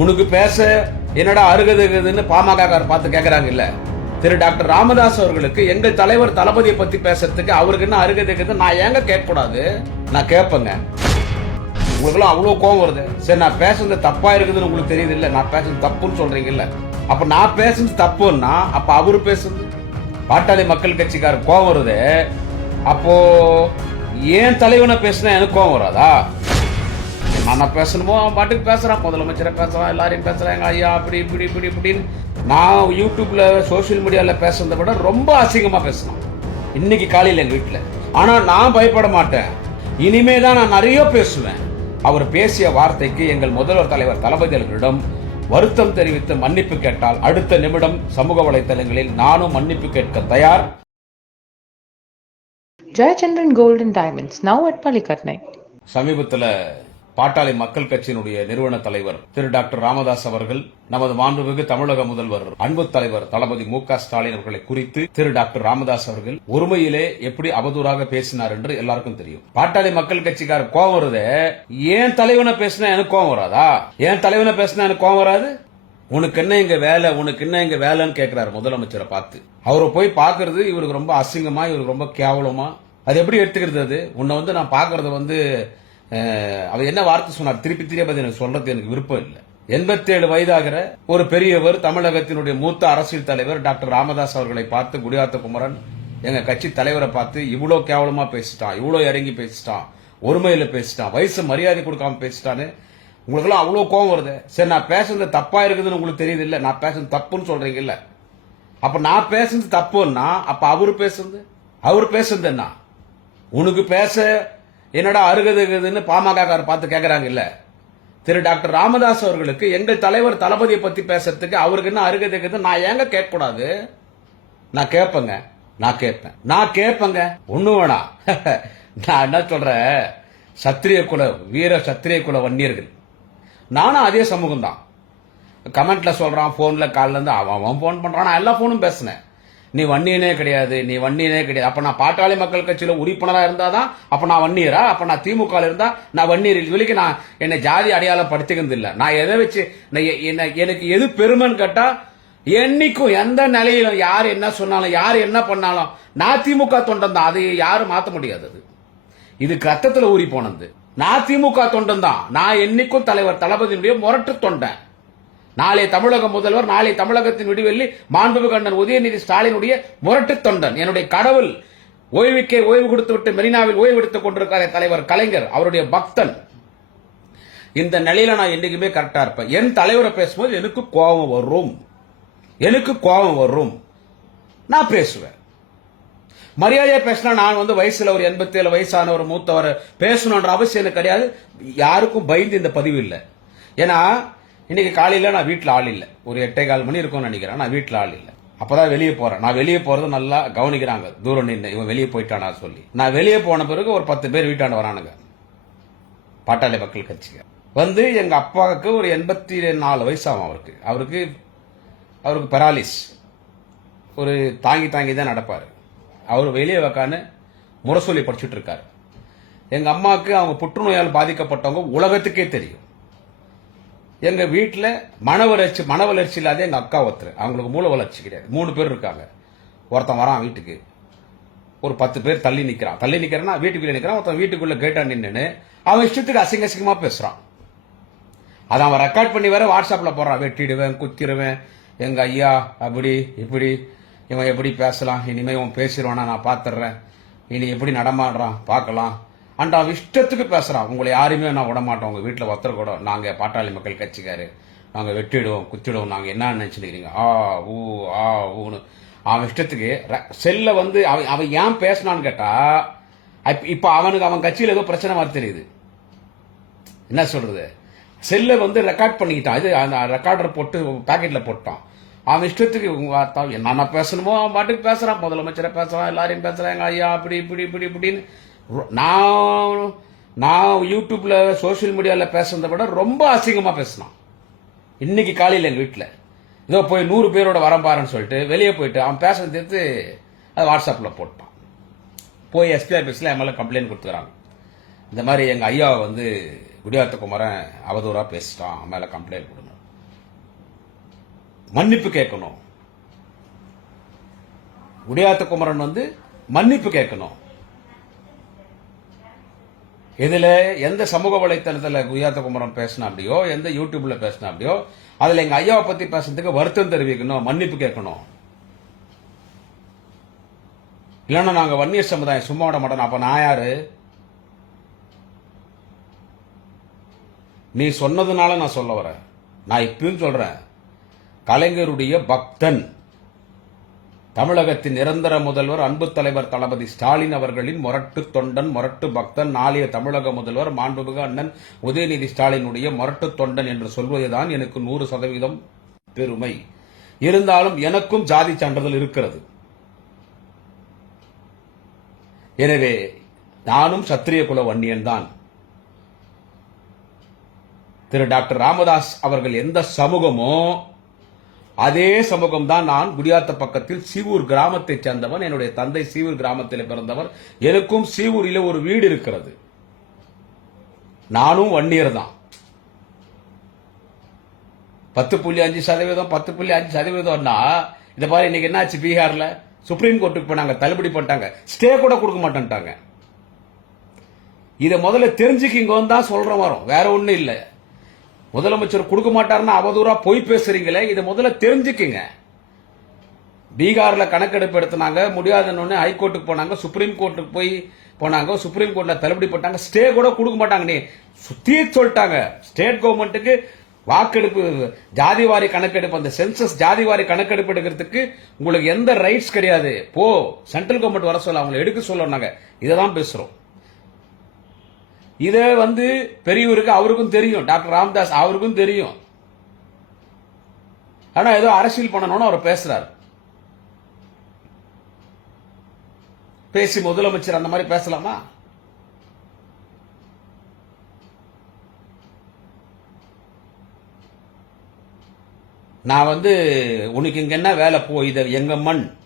உனக்கு பேச என்னடா அருகதுன்னு பாமகக்கார் பார்த்து கேட்குறாங்க இல்ல திரு டாக்டர் ராமதாஸ் அவர்களுக்கு எங்கள் தலைவர் தளபதியை பத்தி பேசுறதுக்கு அவருக்கு என்ன அருகதுக்குது நான் ஏங்க கேட்கக்கூடாது? நான் கேட்பேங்க உங்களுக்குலாம் அவ்வளோ கோவம் வருது. சரி நான் பேசுறது தப்பா இருக்குதுன்னு உங்களுக்கு தெரியுது இல்லை நான் பேசுறது தப்புன்னு சொல்றீங்க இல்ல அப்ப நான் பேசுறது தப்புன்னா அப்ப அவர் பேசுறது? பாட்டாளி மக்கள் கட்சிக்கார கோவம் வருது. அப்போ ஏன் தலைவனை பேசுனா எனக்கு கோவம் வராதா? நான் பேசணுமோ? அவன் பாட்டுக்கு பேசுறான். முதலமைச்சரை பேசுறான் எல்லாரையும் பேசுறான். எங்க ஐயா அப்படி இப்படி இப்படி இப்படின்னு நான் யூடியூப்ல சோஷியல் மீடியால பேசுறதை விட ரொம்ப அசிங்கமா பேசுறான். இன்னைக்கு காலையில் எங்க வீட்டில் ஆனா நான் பயப்பட மாட்டேன். இனிமே தான் நான் நிறைய பேசுவேன். அவர் பேசிய வார்த்தைக்கு எங்கள் முதல்வர் தலைவர் தளபதி அவர்களிடம் வருத்தம் தெரிவித்து மன்னிப்பு கேட்டால் அடுத்த நிமிடம் சமூக வலைத்தளங்களில் நானும் மன்னிப்பு கேட்க தயார். Gold and Diamonds, now at Palikatnai. சமீபத்துல பாட்டாளி மக்கள் கட்சியினுடைய நிறுவன தலைவர் திரு டாக்டர் ராமதாஸ் அவர்கள் நமது மாண்புமிகு தமிழக முதல்வர் அன்பு தலைவர் தளபதி மு க ஸ்டாலின் அவர்களை குறித்து திரு டாக்டர் ராமதாஸ் அவர்கள் ஒருமையிலே எப்படி அவதூறாக பேசினார் என்று எல்லாருக்கும் தெரியும். பாட்டாளி மக்கள் கட்சிக்கார கோவம் வருதே? ஏன் தலைவனை பேசினா எனக்கு கோவம் வராதா? ஏன் தலைவனை பேசினா எனக்கு கோவம் வராது? உனக்கு என்ன இங்க வேலை? உனக்கு என்ன இங்க வேலைன்னு கேட்கிறாரு முதலமைச்சரை பார்த்து. அவரை போய் பாக்குறது இவருக்கு ரொம்ப அசிங்கமா இவருக்கு ரொம்ப கேவலமா. அது எப்படி எடுத்துக்கிறது அது? உன்னை வந்து நான் பாக்குறது வந்து அவர் என்ன வார்த்தை சொன்னார்? திருப்பி திருப்பி எனக்கு சொல்றது எனக்கு விருப்பம் இல்லை. எண்பத்தி ஏழு வயதாகிற ஒரு பெரியவர் தமிழகத்தினுடைய மூத்த அரசியல் தலைவர் டாக்டர் ராமதாஸ் அவர்களை பார்த்து குடியாத்த குமரன் எங்க கட்சி தலைவரை பார்த்து இவ்வளோ கேவலமா பேசிட்டான் இவ்வளோ இறங்கி பேசிட்டான் ஒருமையில பேசிட்டான் வயசு மரியாதை கொடுக்காம பேசிட்டான்னு உங்களுக்கெல்லாம் அவ்வளோ கோவம் வருது. சரி நான் பேசுறது தப்பா இருக்குதுன்னு உங்களுக்கு தெரியுது இல்லை நான் பேசுறது தப்புன்னு சொல்றீங்க இல்ல அப்ப நான் பேசுறது தப்புன்னா அப்ப அவரு பேசுறது அவர் பேசுறது என்ன? உனக்கு பேச என்னடா அருகதுன்னு பாமக பார்த்து கேட்கறாங்க இல்ல திரு டாக்டர் ராமதாஸ் அவர்களுக்கு எங்கள் தலைவர் தளபதியை பத்தி பேசுறதுக்கு அவருக்கு என்ன அருகதுக்குது நான் ஏங்க கேட்கக்கூடாது? நான் கேட்பேங்க நான் கேட்பேன் நான் கேட்பேங்க ஒண்ணு வேணாம் நான் என்ன சொல்றேன் சத்திரிய குல வீர சத்திரிய குல வன்னியர்கள். நானும் அதே சமூகம் தான் கமெண்ட்ல சொல்றான் போன்ல காலில் இருந்து அவன் அவன் போன் பண்றான். நான் எல்லா போனும் பேசினேன். நீ வன்னியனே கிடையாது நீ வன்னியனே கிடையாது. அப்ப நான் பாட்டாளி மக்கள் கட்சியில இருந்தால் தான் அப்ப நான் வன்னியரா அப்ப நான் திமுக இருந்தா நான் வன்னியர். இதுவரைக்கும் நான் என்னை ஜாதி அடையாளம் படுத்திக்கிறது இல்லை. நான் எதை வச்சு நான் எனக்கு எது பெருமைன்னு கேட்டா என்னைக்கும் எந்த நிலையிலும் யார் என்ன சொன்னாலும் யார் என்ன பண்ணாலும் நான் திமுக தொண்டன் தான். அதை யாரும் மாற்ற முடியாது அது. இது கத்தத்தில் ஊறி போனது. நான் திமுக தொண்டன் தான். நான் என்னைக்கும் தலைவர் தளபதியினுடைய முரட்டு தொண்டன். நாளை தமிழக முதல்வர் நாளை தமிழகத்தின் விடுவெள்ளி மாண்புமிகு அண்ணன் உதயநிதி ஸ்டாலினுடைய முரட்டு தொண்டன். என்னுடைய கடவுள் ஓய்வுக்கே ஓய்வு கொடுத்து விட்டு மெரினாவில் ஓய்வு எடுத்துக் கொண்டிருக்கிற தலைவர் கலைஞர் அவருடைய பக்தன். இந்த நிலையில நான் என்னைக்குமே கரெக்டா இருப்பேன். என் தலைவரை பேசும்போது எனக்கு கோபம் வரும். எனக்கு கோபம் வரும். நான் பேசுவேன். மரியாதையா பேசினா நான் வந்து வயசுல ஒரு எண்பத்தி ஏழு வயசானவர் மூத்தவர் பேசணுன்ற அவசியம் எனக்கு கிடையாது. யாருக்கும் பயந்து இந்த பதிவு இல்லை. ஏன்னா இன்னைக்கு காலையில் நான் வீட்டில் ஆள் இல்லை. ஒரு எட்டே கால் மணி இருக்கும்னு நினைக்கிறேன். நான் வீட்டில் ஆள் இல்லை. அப்பதான் வெளியே போறேன். நான் வெளியே போறது நல்லா கவனிக்கிறாங்க. தூரம் நின்று இவன் வெளியே போயிட்டானா சொல்லி. நான் வெளியே போன பிறகு ஒரு பத்து பேர் வீட்டாண்ட வரானுங்க. பாட்டாளி மக்கள் கட்சிக்கு வந்து எங்க அப்பாவுக்கு ஒரு எண்பத்தி நாலு வயசு ஆகும் அவருக்கு. அவருக்கு அவருக்கு பெராலிஸ் ஒரு தாங்கி தாங்கி தான் நடப்பார். அவர் வெளியே உக்காந்து முரசொலி படிச்சுட்டு இருக்காரு. எங்கள் அம்மாவுக்கு அவங்க புற்றுநோயால் பாதிக்கப்பட்டவங்க உலகத்துக்கே தெரியும். எங்க வீட்டில் மன வளர்ச்சி மன வளர்ச்சி இல்லாத எங்கள் அக்கா ஒருத்தர். அவங்களுக்கு மூல வளர்ச்சி கிடையாது. மூணு பேர் இருக்காங்க. ஒருத்தன் வரான் வீட்டுக்கு. ஒரு பத்து பேர் தள்ளி நிற்கிறான் தள்ளி நிற்கிறேன்னா வீட்டுக்குள்ளே நிற்கிறான் ஒருத்தன் வீட்டுக்குள்ளே கேட்டா நின்று அவன் இஷ்டத்துக்கு அசிங்க அசிங்கமாக பேசுகிறான் அதை அவன் ரெக்கார்ட் பண்ணி வேற வாட்ஸ்அப்பில் போடுறான். வெட்டிடுவேன் குத்திடுவேன். எங்க ஐயா அப்படி இப்படி. இவன் எப்படி பேசலாம்? இனிமேல் இவன் பேசிடுவானா? நான் பார்த்துட்றேன். இனி எப்படி நடமாடுறான்? பார்க்கலாம். அண்ட் அவன் இஷ்டத்துக்கு பேசுகிறான் உங்களை யாருமே நான் விட மாட்டோம் வீட்டில் வீட்டுல ஒருத்தர் கூட நாங்கள் பாட்டாளி மக்கள் கட்சிக்காரு. நாங்கள் வெட்டிடுவோம் குத்திடுவோம். நாங்கள் என்ன நினச்சிருக்கிறீங்க ஆ ஊ ஆ ஊன்னு. அவன் இஷ்டத்துக்கு செல்லை வந்து அவன் அவன் ஏன் பேசினான்னு கேட்டால் இப்போ அவனுக்கு அவன் கட்சியில் ஏதோ பிரச்சனை மாதிரி தெரியுது. என்ன சொல்கிறது செல்லை வந்து ரெக்கார்ட் பண்ணிக்கிட்டான். இது அந்த ரெக்கார்டர் போட்டு பேக்கெட்டில் போட்டான். அவன் இஷ்டத்துக்கு உங்க என்னென்ன பேசணுமோ அவன் பாட்டுக்கு பேசுகிறான் முதலமைச்சரை பேசுகிறான் எல்லாரையும் பேசுகிறான் எங்க ஐயா அப்படி இப்படி இப்படி இப்படின்னு. நான் நான் யூடியூப்ல சோஷியல் மீடியாவில் பேசுறதை விட ரொம்ப அசிங்கமாக பேசினான். இன்னைக்கு காலையில் எங்கள் வீட்டில் இதோ போய் நூறு பேரோட வரேன் பாருன்னு சொல்லிட்டு வெளியே போயிட்டு அவன் பேசுறது எடுத்து அது வாட்ஸ்அப்பில் போட்டான். போய் எஸ்பிஆர் ஆஃபீஸில் என் மேலே கம்ப்ளைண்ட் கொடுத்துக்கிறாங்க. இந்த மாதிரி எங்கள் ஐயாவை வந்து குடியாத்த குமரன் அவதூறாக பேசிட்டான். அவன் மேலே கம்ப்ளைண்ட் கொடுங்க. மன்னிப்பு கேட்கணும். குடியாத்த குமரன் வந்து மன்னிப்பு கேட்கணும். இதில் எந்த சமூக வலைத்தளத்தில் குயாத்த குமரன் பேசினா அப்படியோ எந்த யூடியூப்ல பேசினா அப்படியோ எங்கள் எங்க ஐயாவை பத்தி பேசுறதுக்கு வருத்தம் தெரிவிக்கணும் மன்னிப்பு கேட்கணும். இல்லைன்னா நாங்க வன்னியர் சமுதாயம் சும்மா விட மாட்டோம். அப்ப நான் யாரு? நீ சொன்னதுனால நான் சொல்ல வரேன். நான் இப்பயும் சொல்றேன். கலைஞருடைய பக்தன். தமிழகத்தின் நிரந்தர முதல்வர் அன்பு தலைவர் தளபதி ஸ்டாலின் அவர்களின் மொரட்டு தொண்டன் மொரட்டு பக்தன் நாளைய தமிழக முதல்வர் மாண்புமிகு அண்ணன் உதயநிதி ஸ்டாலினுடைய மொரட்டு தொண்டன் என்று சொல்வதுதான் எனக்கு நூறு சதவீதம் பெருமை. இருந்தாலும் எனக்கும் ஜாதி சான்றிதழ் இருக்கிறது. எனவே நானும் சத்திரிய குல வன்னியன் தான். திரு டாக்டர் ராமதாஸ் அவர்கள் எந்த சமூகமோ அதே சமூகம் தான் நான் குடியாத்த பக்கத்தில் சீவூர் கிராமத்தைச் சேர்ந்தவன் என்னுடைய தந்தை சீவூர் கிராமத்தில் பிறந்தவர். எனக்கும் சீவூரில் ஒரு வீடு இருக்கிறது. நானும் வன்னியர் தான். பத்து புள்ளி அஞ்சு சதவீதம் பத்து புள்ளி அஞ்சு சதவீதம்னா இந்த மாதிரி இன்னைக்கு என்னாச்சு பீகார்ல? சுப்ரீம் கோர்ட்டுக்கு போனாங்க தள்ளுபடி பண்ணிட்டாங்க. ஸ்டே கூட கொடுக்க மாட்டேன்ட்டாங்க. இதை முதல்ல தெரிஞ்சுக்கிங்கன்னு தான் சொல்ற வரோம். வேற ஒன்றும் இல்லை. முதலமைச்சர் கொடுக்க மாட்டார்னா அவதூறா பொய் பேசுறீங்களே இதை முதல்ல தெரிஞ்சுக்குங்க. பீகார்ல கணக்கெடுப்பு எடுத்தினாங்க முடியாதுன்னு ஹைகோர்ட்டுக்கு போனாங்க சுப்ரீம் கோர்ட்டுக்கு போய் போனாங்க சுப்ரீம் கோர்ட்ல தள்ளுபடி பண்ணிட்டாங்க ஸ்டே கூட கொடுக்க மாட்டாங்க. நீ சுத்தி சொல்லிட்டாங்க. ஸ்டேட் கவர்மெண்ட்டுக்கு வாக்கெடுப்பு ஜாதிவாரி கணக்கெடுப்பு அந்த சென்சஸ் ஜாதிவாரி கணக்கெடுப்பு எடுக்கிறதுக்கு உங்களுக்கு எந்த ரைட்ஸ் கிடையாது. போ சென்ட்ரல் கவர்மெண்ட் வர சொல்ல அவங்களை எடுக்க சொல்லணுங்க இதை தான் பேசுகிறோம் இதை வந்து பெரியவருக்கு அவருக்கும் தெரியும். டாக்டர் ராம்தாஸ் அவருக்கும் தெரியும். ஆனா ஏதோ அரசியல் பண்ணணும்னு அவர் பேசுறாரு. பேசி முதலமைச்சர் அந்த மாதிரி பேசலாமா? நான் வந்து உனக்கு இங்க என்ன வேலை போ இதை எங்க மண்?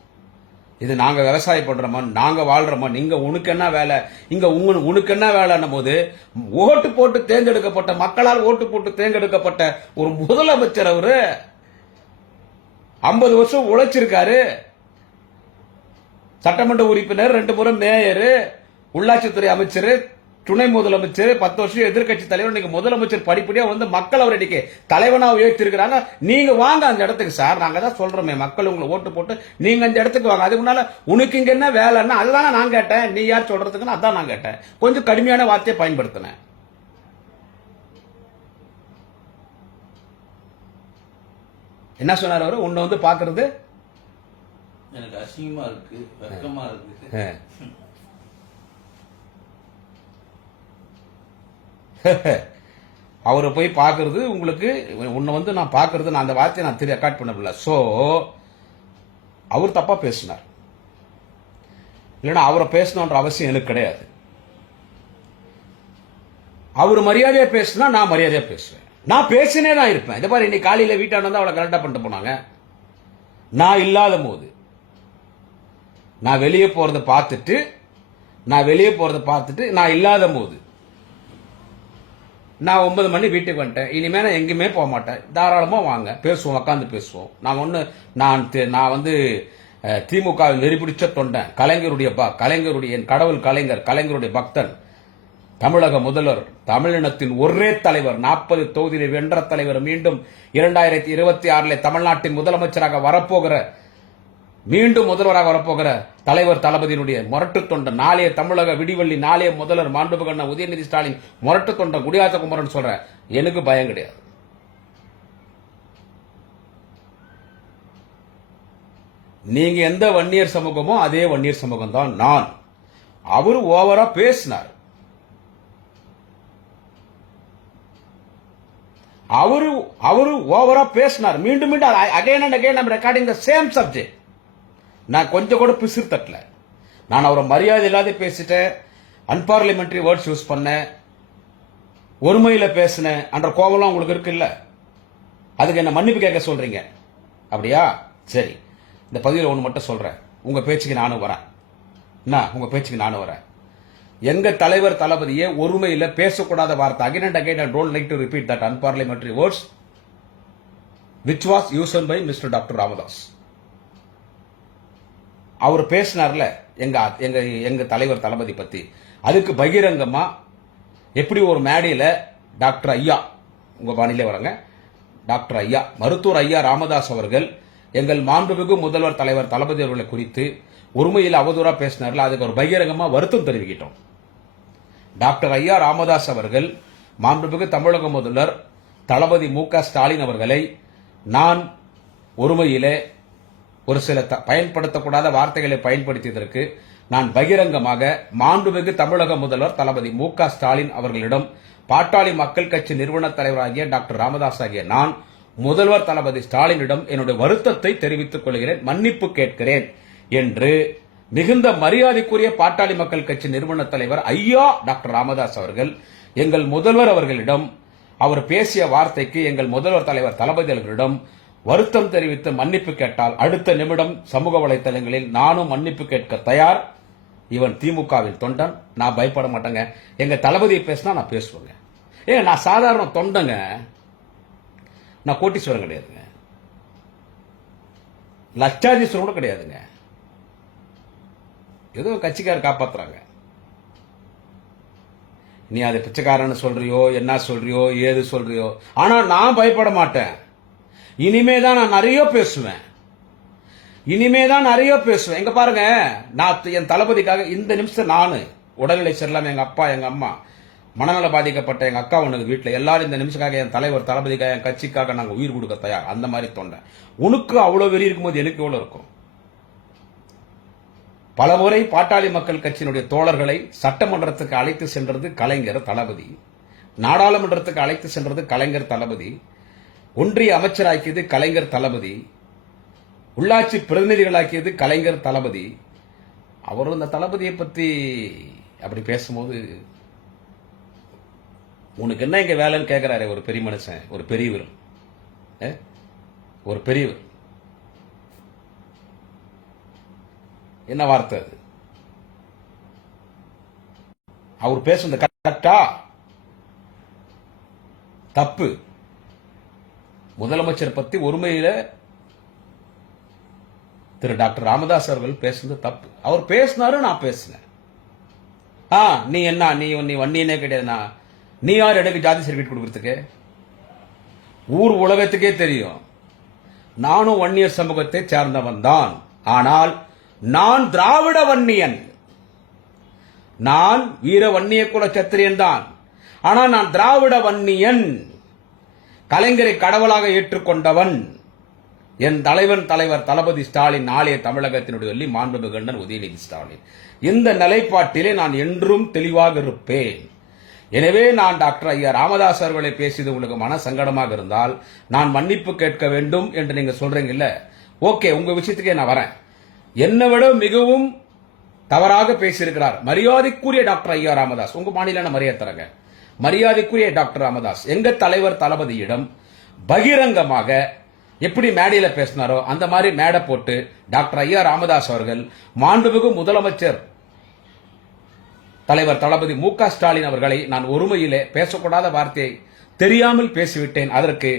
இது நாங்கள் விவசாயம் பண்ணுறோமோ நாங்கள் வாழ்கிறோமோ நீங்கள் உனக்கு என்ன வேலை? இங்கே உங்க உனக்கு என்ன வேலைன்னும் போது ஓட்டு போட்டு தேர்ந்தெடுக்கப்பட்ட மக்களால் ஓட்டு போட்டு தேர்ந்தெடுக்கப்பட்ட ஒரு முதலமைச்சர் அவர் ஐம்பது வருஷம் உழைச்சிருக்காரு. சட்டமன்ற உறுப்பினர் ரெண்டு முறை மேயர் உள்ளாட்சித்துறை அமைச்சர் துணை முதலமைச்சர் பத்து வருஷம் எதிர்க்கட்சி தலைவர் நீங்க முதலமைச்சர் படிப்படியா வந்து மக்கள் அவர் இன்னைக்கு தலைவனா உயர்த்திருக்கிறாங்க. நீங்க வாங்க அந்த இடத்துக்கு சார். நாங்க தான் சொல்றோமே மக்கள் உங்களை ஓட்டு போட்டு நீங்க அந்த இடத்துக்கு வாங்க. அதுக்கு முன்னால உனக்கு இங்க என்ன வேலைன்னா அதுதானே நான் கேட்டேன். நீ யார் சொல்றதுக்குன்னு அதான் நான் கேட்டேன். கொஞ்சம் கடுமையான வார்த்தையை பயன்படுத்தினேன். என்ன சொன்னார் அவரு? உன்னை வந்து பாக்குறது எனக்கு அசிங்கமா இருக்கு வெக்கமா இருக்கு. அவரை போய் பார்க்கறது உங்களுக்கு உன்னை வந்து நான் பார்க்கறது நான் அந்த வார்த்தையை நான் தெரிய ரெக்கார்ட் பண்ணவில்லை. ஸோ அவர் தப்பாக பேசினார். இல்லைன்னா அவரை பேசணுன்ற அவசியம் எனக்கு கிடையாது. அவர் மரியாதையாக பேசினா நான் மரியாதையாக பேசுவேன். நான் பேசினே தான் இருப்பேன். இதை பாரு இன்னைக்கு காலையில் வீட்டாண்ட வந்து அவளை கரெக்டாக பண்ணிட்டு போனாங்க. நான் இல்லாத போது நான் வெளியே போகிறத பார்த்துட்டு நான் வெளியே போகிறத பார்த்துட்டு நான் இல்லாத போது நான் ஒன்பது மணி வீட்டுக்கு வந்துட்டேன். இனிமேல் நான் எங்கேயுமே போக மாட்டேன். தாராளமாக வாங்க. பேசுவோம் உட்காந்து பேசுவோம். நான் ஒன்று நான் நான் வந்து திமுகவில் நெறிபிடிச்ச வெறி பிடிச்ச தொண்டன். கலைஞருடைய ப- கலைஞருடைய என் கடவுள் கலைஞர் கலைஞருடைய பக்தன் தமிழக முதல்வர் தமிழினத்தின் ஒரே தலைவர் நாற்பது தொகுதியில் வென்ற தலைவர் மீண்டும் இரண்டாயிரத்தி இருபத்தி ஆறில் தமிழ்நாட்டின் முதலமைச்சராக வரப்போகிற மீண்டும் முதல்வராக வரப்போகிற தலைவர் தளபதியினுடைய முரட்டு தொண்ட நாளைய தமிழக விடிவள்ளி நாளைய முதல்வர் மாண்புகண்ண உதயநிதி ஸ்டாலின் முரட்டு தொண்ட குடியாத்த குமரன் சொல்ற எனக்கு பயம் கிடையாது நீங்க எந்த வன்னியர் சமூகமோ அதே வன்னியர் சமூகம் தான் நான் அவரு ஓவரா பேசினார் அவரு அவரு ஓவரா பேசினார் மீண்டும் மீண்டும் அகைன் அண்ட் அகைன் நம்ம ரெக்கார்டிங் த சேம் சப்ஜெக்ட் நான் கொஞ்சம் கூட பிசிறு தட்டல. நான் அவரை மரியாதை இல்லாத பேசிட்டேன். அன்பார்லிமெண்ட்ரி வேர்ட்ஸ் யூஸ் பண்ணேன். ஒருமையில் பேசினேன். என்ற கோபம்லாம் உங்களுக்கு இருக்குல்ல? அதுக்கு என்ன மன்னிப்பு கேட்க சொல்றீங்க? அப்படியா? சரி. இந்த பதிவில் ஒன்று மட்டும் சொல்றேன். உங்க பேச்சுக்கு நானும் வரேன். என்ன உங்க பேச்சுக்கு நானும் வரேன். எங்க தலைவர் தளபதியே ஒருமையில பேசக்கூடாத வார்த்தை. Again and again I don't like to repeat that unparliamentary words which was used by mister doctor Ramadoss அவர் பேசினார்ல எங்க எங்க எங்க தலைவர் தளபதி பத்தி. அதுக்கு பகிரங்கமா எப்படி ஒரு மேடையில் டாக்டர் ஐயா உங்க பாணியிலே வரங்க டாக்டர் ஐயா மருத்துவர் ஐயா ராமதாஸ் அவர்கள் எங்கள் மாண்புமிகு முதல்வர் தலைவர் தளபதி அவர்களை குறித்து ஒருமையில் அவதூறா பேசினார்ல அதுக்கு ஒரு பகிரங்கமா வருத்தம் தெரிவிக்கிட்டோம். டாக்டர் ஐயா ராமதாஸ் அவர்கள் மாண்புமிகு தமிழக முதல்வர் தளபதி மு க ஸ்டாலின் அவர்களை நான் ஒருமையிலே ஒரு சில த- பயன்படுத்தக்கூடாத வார்த்தைகளை பயன்படுத்தியதற்கு நான் பகிரங்கமாக மாண்புமிகு தமிழக முதல்வர் தளபதி மு க ஸ்டாலின் அவர்களிடம் பாட்டாளி மக்கள் கட்சி நிறுவன தலைவராகிய டாக்டர் ராமதாஸ் ஆகிய நான் முதல்வர் தளபதி ஸ்டாலினிடம் என்னுடைய வருத்தத்தை தெரிவித்துக் கொள்கிறேன் மன்னிப்பு கேட்கிறேன் என்று மிகுந்த மரியாதைக்குரிய பாட்டாளி மக்கள் கட்சி நிறுவன தலைவர் ஐயா டாக்டர் ராமதாஸ் அவர்கள் எங்கள் முதல்வர் அவர்களிடம் அவர் பேசிய வார்த்தைக்கு எங்கள் முதல்வர் தலைவர் தளபதி அவர்களிடம் வருத்தம் தெரிவித்து மன்னிப்பு கேட்டால் அடுத்த நிமிடம் சமூக வலைத்தளங்களில் நானும் மன்னிப்பு கேட்க தயார். இவன் திமுகவின் தொண்டன். நான் பயப்பட மாட்டேங்க. எங்க தளபதியை பேசினா நான் பேசுவேங்க. ஏங்க நான் சாதாரண தொண்டங்க. நான் கோட்டீஸ்வரன் கிடையாதுங்க. லட்சாதீஸ்வரன் கூட கிடையாதுங்க. ஏதோ கட்சிக்காரர் காப்பாத்துறாங்க. நீ அதை பிச்சைக்காரன்னு சொல்றியோ என்ன சொல்றியோ ஏது சொல்றியோ. ஆனா நான் பயப்பட மாட்டேன். இனிமே தான் நான் நிறைய பேசுவேன். இனிமே தான் நிறைய பேசுவேன். எங்க பாருங்க நான் என் தளபதிக்காக இந்த நிமிஷம் நான் உடல்நிலை சரியில்லாம எங்க அப்பா எங்க அம்மா மனநல பாதிக்கப்பட்ட எங்க அக்கா உனக்கு வீட்டில் எல்லாரும் இந்த நிமிஷக்காக என் தலைவர் தளபதிக்காக என் கட்சிக்காக நாங்கள் உயிர் கொடுக்க தயார். அந்த மாதிரி தொண்டை. உனக்கு அவ்வளோ வெறி இருக்கும்போது எனக்கு எவ்வளோ இருக்கும்? பலமுறை பாட்டாளி மக்கள் கட்சியினுடைய தோழர்களை சட்டமன்றத்துக்கு அழைத்து சென்றது கலைஞர் தளபதி. நாடாளுமன்றத்துக்கு அழைத்து சென்றது கலைஞர் தளபதி. ஒன்றிய அமைச்சராக்கியது கலைஞர் தளபதி உள்ளாட்சி பிரதிநிதிகளாக்கியது கலைஞர் தளபதி. அவரும் இந்த தளபதியை பத்தி அப்படி பேசும்போது உனக்கு என்ன இங்க வேலைன்னு கேட்கிறாரு ஒரு பெரிய மனுஷன் ஒரு பெரியவர். ஒரு பெரியவர். என்ன வார்த்தை அது? அவர் பேசுனது கரெக்டா தப்பு. முதலமைச்சர் பத்தி ஒருமையில திரு டாக்டர் ராமதாஸ் அவர்கள் பேசுனது தப்பு. அவர் பேசினாரு நான் பேசினேன். ஆ நீ என்ன நீ நீ வன்னியனே கிடையாதுண்ணா நீ யார் எனக்கு ஜாதி சர்டிஃபிகேட் கொடுக்கறதுக்கு? ஊர் உலகத்துக்கே தெரியும். நானும் வன்னியர் சமூகத்தை சேர்ந்தவன் தான். ஆனால் நான் திராவிட வன்னியன். நான் வீர வன்னிய குல சத்திரியன் தான். ஆனால் நான் திராவிட வன்னியன். கலைஞரை கடவுளாக ஏற்றுக்கொண்டவன். என் தலைவன் தலைவர் தளபதி ஸ்டாலின் நாளைய தமிழகத்தினுடைய சொல்லி மாண்புமிகு கண்ணன் உதயநிதி ஸ்டாலின். இந்த நிலைப்பாட்டிலே நான் என்றும் தெளிவாக இருப்பேன். எனவே நான் டாக்டர் ஐயா ராமதாஸ் அவர்களை பேசியது உங்களுக்கு மன சங்கடமாக இருந்தால் நான் மன்னிப்பு கேட்க வேண்டும் என்று நீங்க சொல்றீங்கல்ல? ஓகே உங்க விஷயத்துக்கே நான் வரேன். என்னை விட மிகவும் தவறாக பேசியிருக்கிறார் மரியாதைக்குரிய டாக்டர் ஐயா ராமதாஸ். உங்க மாநில மரியாதை தரங்க மரியாதைக்குரிய டாக்டர் ராமதாஸ் எங்க தலைவர் தளபதியிடம் பகிரங்கமாக எப்படி மேடையில் பேசினாரோ அந்த மாதிரி மேடை போட்டு டாக்டர் ஐயா ராமதாஸ் அவர்கள் மாண்புமிகு முதலமைச்சர் தலைவர் தளபதி மு ஸ்டாலின் அவர்களை நான் ஒருமையிலே பேசக்கூடாத வார்த்தையை தெரியாமல் பேசிவிட்டேன். அதற்கு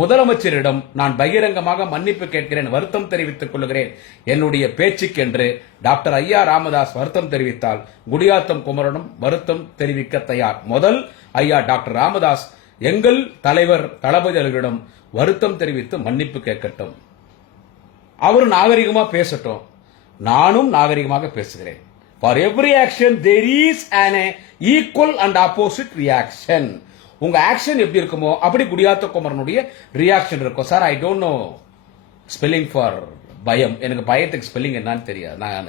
முதலமைச்சரிடம் நான் பகிரங்கமாக மன்னிப்பு கேட்கிறேன் வருத்தம் தெரிவித்துக் கொள்கிறேன். என்னுடைய பேச்சுக்கென்று டாக்டர் ஐயா ராமதாஸ் வருத்தம் தெரிவித்தால் குடியாத்தம் குமரனும் வருத்தம் தெரிவிக்க தயார். முதல் ஐயா டாக்டர் ராமதாஸ் எங்கள் தலைவர் தளபதி அவர்களிடம் வருத்தம் தெரிவித்து மன்னிப்பு கேட்கட்டும். அவர் நாகரிகமாக பேசட்டும். நானும் நாகரிகமாக பேசுகிறேன். For every action there is an equal and opposite reaction உங்க ஆக்ஷன் எப்படி இருக்குமோ அப்படி குடியாத்த குமரனுடைய ரியாக்ஷன் இருக்கும். Sir I don't know spelling for பயம். எனக்கு பயத்துக்கு ஸ்பெல்லிங் என்னன்னு தெரியாது. நான்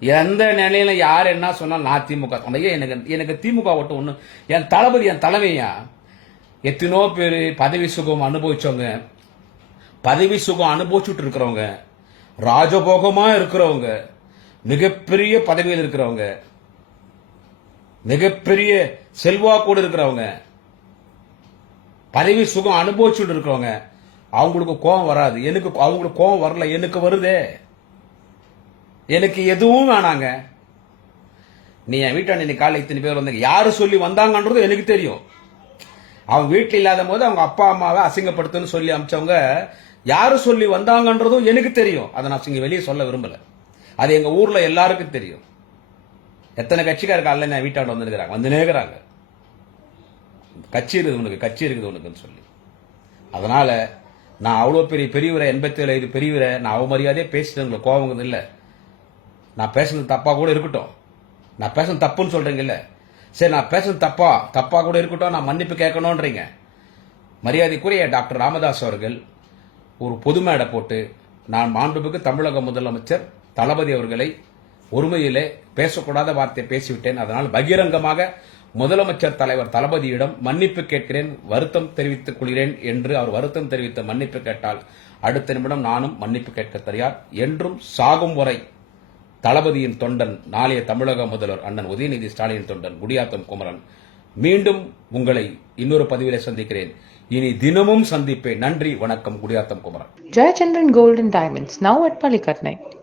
எந்த நிலையில யார் என்ன சொன்னாலும் நான் திமுக சொன்னையே எனக்கு எனக்கு திமுக ஓட்டு ஒன்று என் தளபதி என் தலைமையா? எத்தனோ பேர் பதவி சுகம் அனுபவிச்சவங்க. பதவி சுகம் அனுபவிச்சுட்டு இருக்கிறவங்க. ராஜபோகமாக இருக்கிறவங்க. மிகப்பெரிய பதவியில் இருக்கிறவங்க. மிகப்பெரிய செல்வாக்கோடு இருக்கிறவங்க. பதவி சுகம் அனுபவிச்சுட்டு இருக்கிறவங்க. அவங்களுக்கு கோபம் வராது. எனக்கு அவங்களுக்கு கோபம் வரல. எனக்கு வருதே. எனக்கு எதுவும் வேணாங்க. நீ என் வீட்டாண்ட இன்னைக்கு காலை இத்தனை பேர் வந்தாங்க. யாரு சொல்லி வந்தாங்கன்றது எனக்கு தெரியும். அவங்க வீட்டில் இல்லாத போது அவங்க அப்பா அம்மாவை அசிங்கப்படுத்துன்னு சொல்லி அமிச்சவங்க யாரு சொல்லி வந்தாங்கன்றதும் எனக்கு தெரியும். அதை நான் இங்கே வெளியே சொல்ல விரும்பலை. அது எங்கள் ஊரில் எல்லாருக்கும் தெரியும். எத்தனை கட்சிக்கார காலையில் நான் வீட்டாண்டு வந்துருக்கிறாங்க. வந்து நேர்கிறாங்க கட்சி இருக்குது உனக்கு கட்சி இருக்குது உனக்குன்னு சொல்லி. அதனால நான் அவ்வளோ பெரிய பெரியவரை எண்பத்தி ஏழு பெரியவரை நான் அவமரியாதையே பேசிட்டு உங்களுக்கு கோபங்கிறது இல்லை. நான் பேசுனது தப்பா கூட இருக்கட்டும். நான் பேசுனது தப்புன்னு சொல்றீங்கல்ல. சரி நான் பேசுனது தப்பா தப்பா கூட இருக்கட்டும் நான் மன்னிப்பு கேட்கணுன்றீங்க மரியாதைக்குரிய டாக்டர் ராமதாஸ் அவர்கள் ஒரு பொது மேடை போட்டு நான் மாண்புமிகு தமிழக முதலமைச்சர் தளபதி அவர்களை ஒருமையிலே பேசக்கூடாத வார்த்தையை பேசிவிட்டேன். அதனால் பகிரங்கமாக முதலமைச்சர் தலைவர் தளபதியிடம் மன்னிப்பு கேட்கிறேன் வருத்தம் தெரிவித்துக் கொள்கிறேன் என்று அவர் வருத்தம் தெரிவித்த மன்னிப்பு கேட்டால் அடுத்த நிமிடம் நானும் மன்னிப்பு கேட்க தயார். என்றும் சாகும் வரை தளபதியின் தொண்டன் நாளைய தமிழக முதல்வர் அண்ணன் உதயநிதி ஸ்டாலின் தொண்டன் குடியாத்தம் குமரன். மீண்டும் உங்களை இன்னொரு பதிவிலே சந்திக்கிறேன். இனி தினமும் சந்திப்பேன். நன்றி வணக்கம் Gudiyatham Kumaran. Jayachandran golden diamonds now at at night